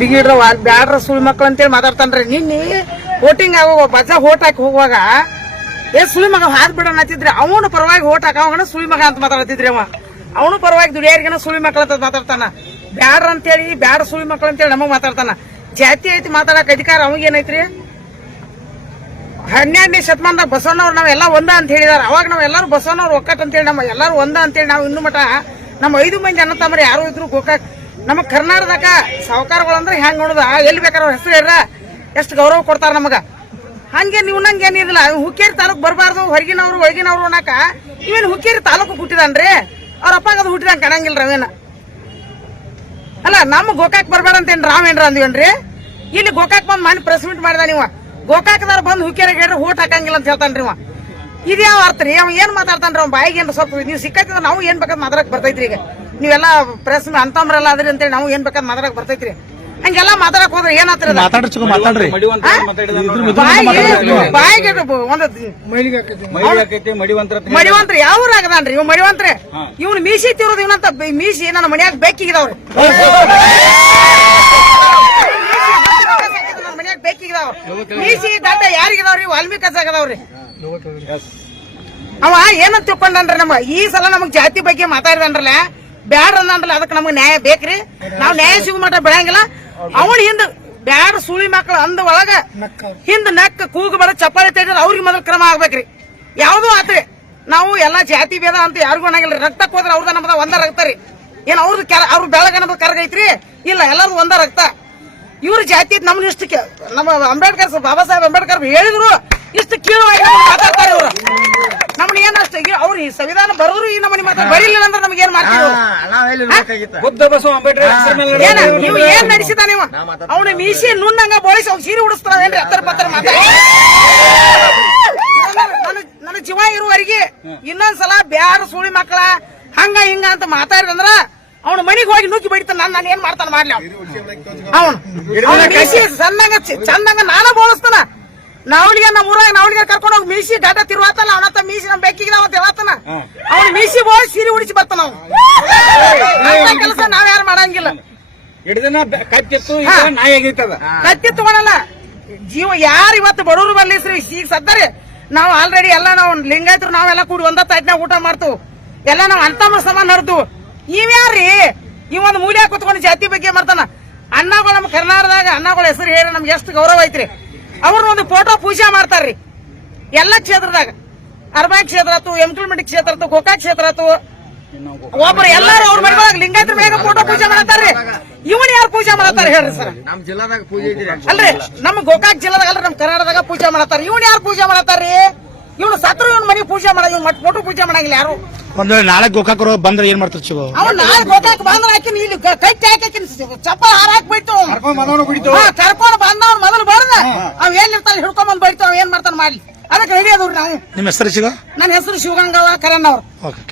ಬಿಗಿಡ್ರ ಬ್ಯಾಡ್ರ ಸುಳಿ ಮಕ್ಳು ಅಂತೇಳಿ ಮಾತಾಡ್ತಾನ್ರಿ. ನಿನ್ನೆ ವೋಟಿಂಗ್ ಆಗುವ ಬಜ ಓಟ್ ಹಾಕಿ ಹೋಗುವಾಗ, ಏ ಸುಳಿ ಮಗ ಹಾದ್ ಬಿಡೋಣ ಅಂತಿದ್ರೆ. ಅವನು ಪರವಾಗಿ ಓಟ್ ಹಾಕೋಣ ಸುಳಿ ಮಗ ಅಂತ ಮಾತಾಡ್ತಿದ್ರಿ ಅವ. ಅವನು ಪರವಾಗಿ ದುಡಿಯಾರಿಗನ ಸುಳಿ ಮಕ್ಳು ಅಂತ ಮಾತಾಡ್ತಾನ. ಬ್ಯಾಡ್ರ ಅಂತೇಳಿ, ಬ್ಯಾಡ್ರ ಸುಳಿ ಮಕ್ಳು ಅಂತೇಳಿ ನಮಗ್ ಮಾತಾಡ್ತಾನ. ಜಾತಿ ಐತಿ ಮಾತಾಡಕ್ ಅಧಿಕಾರ ಅವಾಗ ಏನೈತ್ರಿ? ಹನ್ನೆರಡನೇ ಶತಮಾನದಾಗ ಬಸವಣ್ಣವ್ರು ನಾವೆಲ್ಲ ಒಂದ ಅಂತ ಹೇಳಿದಾರೆ. ಅವಾಗ ನಾವೆಲ್ಲಾರು ಬಸವಣ್ಣವ್ರು ಒಕ್ಕಟ್ ಅಂತೇಳಿ, ನಮ್ಮ ಎಲ್ಲಾರು ಒಂದ ಅಂತೇಳಿ ನಾವು ಇನ್ನು ಮಠ, ನಮ್ಮ ಐದು ಮಂದಿ ಅನ್ನ ತಮ್ಮರು ಯಾರು ಇದ್ರು ಗೋಕಾಕ್ ನಮ್ಮ ಕರ್ನಾಟಕದಾಗ ಸಾವುಕಾರಗಳು ಅಂದ್ರೆ ಹೆಂಗ್ ನೋಡುದ ಎಲ್ಲಿ ಬೇಕಾದ್ರೆ ಅವ್ರ ಹೆಸರು ಹೇಳ್ರ? ಎಷ್ಟು ಗೌರವ ಕೊಡ್ತಾರ ನಮಗ? ಹಂಗೆ ನೀವು ನಂಗೆ ಏನಿರಲಿಲ್ಲ ಹುಕ್ಕೇರಿ ತಾಲೂಕ್ ಬರಬಾರ್ದು, ಹೊರಗಿನವ್ರು, ಒಳಗಿನವ್ರು ಅನ್ನಕ. ಇವೇನು ಹುಕ್ಕೇರಿ ತಾಲೂಕು ಹುಟ್ಟಿದಾನ್ರಿ? ಅವ್ರ ಅಪ್ಪಾಗ ಅದು ಹುಟ್ಟಿದಂಗೆ ಕಾಣಂಗಿಲ್ಲ ರವೇನ ಅಲ್ಲ, ನಮ್ಮ ಗೋಕಾಕ್ ಏನ್ ರಾವ್ ಏನ್ರ ಅಂದಿವನ್ರಿ? ಇಲ್ಲಿ ಗೋಕಾಕ್ ಬಂದು ಮನೆ ಪ್ರೆಸ್ ಮೀಟ್ ಮಾಡಿದ ನೀವ. ಗೋಕಾಕ್ದಾರ ಬಂದ್ ಹುಕ್ಕೇರಿಗೆ ಹೇಳ್ರಿ ಓಟ್ ಹಾಕಂಗಿಲ್ಲ ಅಂತ ಹೇಳ್ತಾನ್ರಿ ಅವ ಇದ್ಯಾವ ಅರ್ಥ ರೀ? ಅವ ಏನ್ ಮಾತಾಡ್ತಾನ್ರಿ? ಅವ್ನ ಬಾಯಿಗೆ ಏನ್ ಸ್ವಲ್ಪ ನೀವು ಸಿಕ್ಕತ್ತಿದ್ರೆ ನಾವು ಏನ್ ಬೇಕಾದ್ ಮಾತಾಡಕ್ ಬರ್ತೈತ್ರಿ ಈಗ. ನೀವೆಲ್ಲ ಪ್ರೆಸ್ ಅಂತಂಬ್ರಲ್ಲ ಅದ್ರಿ ಅಂತೇಳಿ ನಾವು ಏನ್ ಬೇಕಾದ್ ಮಾತಾಡಕ್ ಬರ್ತೈತ್ರಿ. ಹಂಗೆಲ್ಲ ಮಾತಾಡಕ್ ಹೋದ್ರೆ ಏನಾತ್ರ? ಮಾತಾಡ್ರಿ ಮಾತಾಡ್ರಿ. ಬಾಯಿಗೆ ಒಂದು ಮಡಿವಂತರ ಮಡಿವಂತ್ರಿ ಯಾವ ಊರಾಗದಾನ್ರಿ ಇವ್ ಮಡಿವಂತ್ರೆ? ಇವ್ನು ಮೀಸಿ ತಿರೋದು ಇವನಂತ ಮೀಸಿ ನನ್ನ ಮನ್ಯಾಗ ಬೇಕಿಗಿದವ್ರಿ. ನನ್ನ ಮನ್ಯಾಗ ಬೇಕಿಗಿದಾವ ಮೀಸಿ ದಂಡ ಯಾರಿಗಿದಾವ್ರಿ? ವಾಲ್ಮೀಕಿ ಆಗದವ್ರಿ ಅವ ಏನಂತ ತಿಳ್ಕೊಂಡನ್ರಿ ನಮ್ಮ ಈ ಸಲ ನಮಗ್ ಜಾತಿ ಬಗ್ಗೆ ಮಾತಾಡಿದನ್ರಲ್ಲ ಬ್ಯಾಡ ಅಂದಲ್ಲ ಅದಕ್ಕೆ ನಮ್ಗೆ ನ್ಯಾಯ ಬೇಕ್ರಿ. ನಾವು ನ್ಯಾಯ ಸಿಗೋ ಮಾಡ ಬೆಳಂಗಿಲ್ಲ ಅವನು ಹಿಂದ ಬ್ಯಾಡ ಸುಳಿ ಮಕ್ಕಳು ಅಂದ ಒಳಗ ಹಿಂದ ನಕ್ಕ ಕೂಗು ಬಡ ಚಪ್ಪಾಳಿ ತೆಗೆದ್ರೆ ಅವ್ರಿಗೆ ಮೊದಲು ಕ್ರಮ ಆಗ್ಬೇಕ್ರಿ. ಯಾವ್ದು ಆತ್ರಿ. ನಾವು ಎಲ್ಲಾ ಜಾತಿ ಭೇದ ಅಂತ ಯಾರಿಗೂ ಅನ್ನಂಗಿಲ್ಲ ರಕ್ತಕ್ಕೆ ಹೋದ್ರೆ ಅವ್ರದ ನಮ್ದ ಒಂದ ರಕ್ತ ರೀ. ಏನ್ ಅವ್ರದ್ದು ಕೆಲ ಅವ್ರ ಬೆಳಗನದ ಕರಗೈತ್ರಿ? ಇಲ್ಲ ಎಲ್ಲಾರು ಒಂದ ರಕ್ತ. ಇವ್ರ ಜಾತಿ ನಮ್ನ ಇಷ್ಟು ನಮ್ಮ ಅಂಬೇಡ್ಕರ್ ಬಾಬಾ ಸಾಹೇಬ್ ಅಂಬೇಡ್ಕರ್ ಹೇಳಿದ್ರು ಇಷ್ಟು ಕೀಳುವಾಗಿ ಮಾತಾಡ್ತಾರೆ ಇವ್ರು. ನಮ್ನ ಏನ್ ಅಷ್ಟ ಅವ್ರು ಈ ಸಂವಿಧಾನ ಬರೋರು ಈ ನಮ್ಮನೆ ಮಾತ್ರ ಬರೀಲಿಲ್ಲ ಅಂದ್ರೆ ನಮ್ಗೆ ಏನ್ ಮಾಡ್ತೀವಿ? ಬುದ್ಧ ಬಸವ ಅಂಬೇಡ್ಕರ್ ಹೆಸರ ಮೇಲೆ ಏನ ನೀವು ಏನ್ ನಡೆಸಿದ ನೀವು? ಅವನ ಮೀಸಿ ನುಣ್ಣಂಗ ಬೋಳಿಸಿ ಅವ್ನ ಸೀರೆ ಉಡಿಸ್ತಾವೇನ್ರಿ ಹತ್ತರ ಪತ್ರ ಮಾತಾಡಿ ನನ್ನ- ನನ್ನ ಜೀವ ಇರುವವರೆಗೆ ಇನ್ನೊಂದ್ಸಲ ಬ್ಯಾರ ಸುಳಿ ಮಕ್ಕಳ ಹಂಗ ಹಿಂಗ ಅಂತ ಮಾತಾಡಿದಂದ್ರ ಅವನ ಮನೆಗೆ ಹೋಗಿ ನುಗ್ಗಿ ಬಡಿತಾನ. ನಾನು ನಾನು ಏನ್ ಮಾಡ್ತಾನ ಮಾಡ್ಲಿ ಅವನು. ಚಂದಂಗ ಸಣ್ಣಂಗ ಚಂದಂಗ ನಾನ ಬೋಳಿಸ್ತಾನ. ನಾವಳಿಗೆ ನಮ್ಮ ಊರಾಗ ನಾವಳಿಗೆ ಕರ್ಕೊಂಡು ಹೋಗಿ ಮೀಸಿ ಡಾಟಾ ತಿರುವಾತಲ್ಲ ಅವನತ್ತ ಮೀಸಿ ನಮ್ ಬೆಕ್ಕಿಗೆ ನಾವಂತ ಹೇಳತ್ತಾನ ಅವ್ನ ಮೀಸಿ ಹೋಗಿ ಸೀರೆ ಉಡಿಸಿ ಬರ್ತಾನ ಅವ್ನು. ಕೆಲಸ ನಾವ್ಯಾರು ಮಾಡಂಗಿಲ್ಲ. ಹಿಡಿದನ ಕತ್ತಿತ್ತು ಈಗ ನಾಯಿ ಆಗೈತದ ಕತ್ತಿ ತಗೊಳಲ್ಲ ಜೀವ ಯಾರು ಇವತ್ತು ಬಡವರು ಬರ್ಲಿಸ್ರಿ ಈಗ ಸದ್ದರಿ ನಾವು ಆಲ್ರೆಡಿ ಎಲ್ಲ ನಾವು ಲಿಂಗಾಯತರು ನಾವೆಲ್ಲ ಕೂಡಿ ಒಂದ ತಾಟ್ನಾಗ ಊಟ ಮಾಡ್ತು. ಎಲ್ಲ ನಾವು ಅಂತಮ ಸಮಾನ ನಡ್ದು. ಇವ್ಯಾರ್ರಿ ಈ ಒಂದು ಮೂಲ್ಯ ಕುತ್ಕೊಂಡು ಜಾತಿ ಬಗ್ಗೆ ಮಾಡ್ತಾನ. ಅಣ್ಣಗಳು ನಮ್ಮ ಕರ್ನಾಟಕದಾಗ ಅಣ್ಣಗಳ ಹೆಸರು ಹೇಳಿ ನಮ್ಗೆ ಎಷ್ಟು ಗೌರವ ಐತ್ರಿ. ಅವ್ರನ್ನ ಒಂದು ಫೋಟೋ ಪೂಜೆ ಮಾಡ್ತಾರ್ರಿ. ಎಲ್ಲ ಕ್ಷೇತ್ರದಾಗ ಅರ್ಬಾ ಕ್ಷೇತ್ರ ಆತು ಎಂಕ್ಲಮೆಂಟ್ ಕ್ಷೇತ್ರ ಆತು ಗೋಕಾಕ್ ಕ್ಷೇತ್ರ ಆತು ಒಬ್ಬರು ಎಲ್ಲಾರು ಅವ್ರ ಮನೆಯೊಳಗ ಲಿಂಗಾಯತರ ಮೇಲೆ ಫೋಟೋ ಪೂಜೆ ಮಾಡತ್ತಾರ್ರಿ. ಇವನ್ ಯಾರು ಪೂಜೆ ಮಾಡತ್ತಾರ ಹೇಳ್ರಿ ಸರ್. ನಮ್ ಜಿಲ್ಲಾದಾಗ ಪೂಜೆ ಇದ್ರಿ ಅಲ್ರಿ ನಮ್ಮ ಗೋಕಾಕ್ ಜಿಲ್ಲಾದಾಗ ಅಲ್ರಿ ನಮ್ಮ ಕರ್ನಾಟಕದಾಗ ಪೂಜೆ ಮಾಡತ್ತಾರ ಇವನ್ ಯಾರು ಪೂಜೆ ಮಾಡತ್ತಾರ್ರಿ? ಇವ್ನು ಸತ್ರು ಇವನ್ ಮನೆ ಪೂಜೆ ಮಾಡ ಇವ್ ಮಟ್ ಫೋಟೋ ಪೂಜೆ ಮಾಡಂಗಿಲ್ಲ ಯಾರು? ಒಂದ್ ವೇಳೆ ನಾಳೆ ಗೋಕಾಕರು ಬಂದ್ರೆ ಏನ್ ಮಾಡ್ತಾರೆ ಶಿವ? ಅವ್ನ ನಾಳೆ ಗೋಕಾಕ್ ಬಂದ್ರೆ ಹಾಕಿನ ಇಲ್ಲಿ ಕೈ ಹಾಕಿ ಹಾಕಿನ ಚಪ್ಪಲ್ ಹಾರಾಕ್ ಬಿಟ್ಟು ಕರ್ಪ ಅವ್ ಏನ್ ಇರ್ತಾನ ಹಿಡ್ಕೊಂಡ್ ಬಂದ್ ಬೈತು ಅವ್ ಏನ್ ಮಾಡ್ತಾನೆ ಮಾಡಿ ಅದಕ್ಕೆ ರೆಡಿ ಅದ್ರಿ ನಾವು. ನಿಮ್ಮ ಹೆಸರು ಶಿವ? ನನ್ನ ಹೆಸರು ಶಿವಗಂಗವ್ವ ಕರಣ್ಣವ್ರು ಓಕೆ.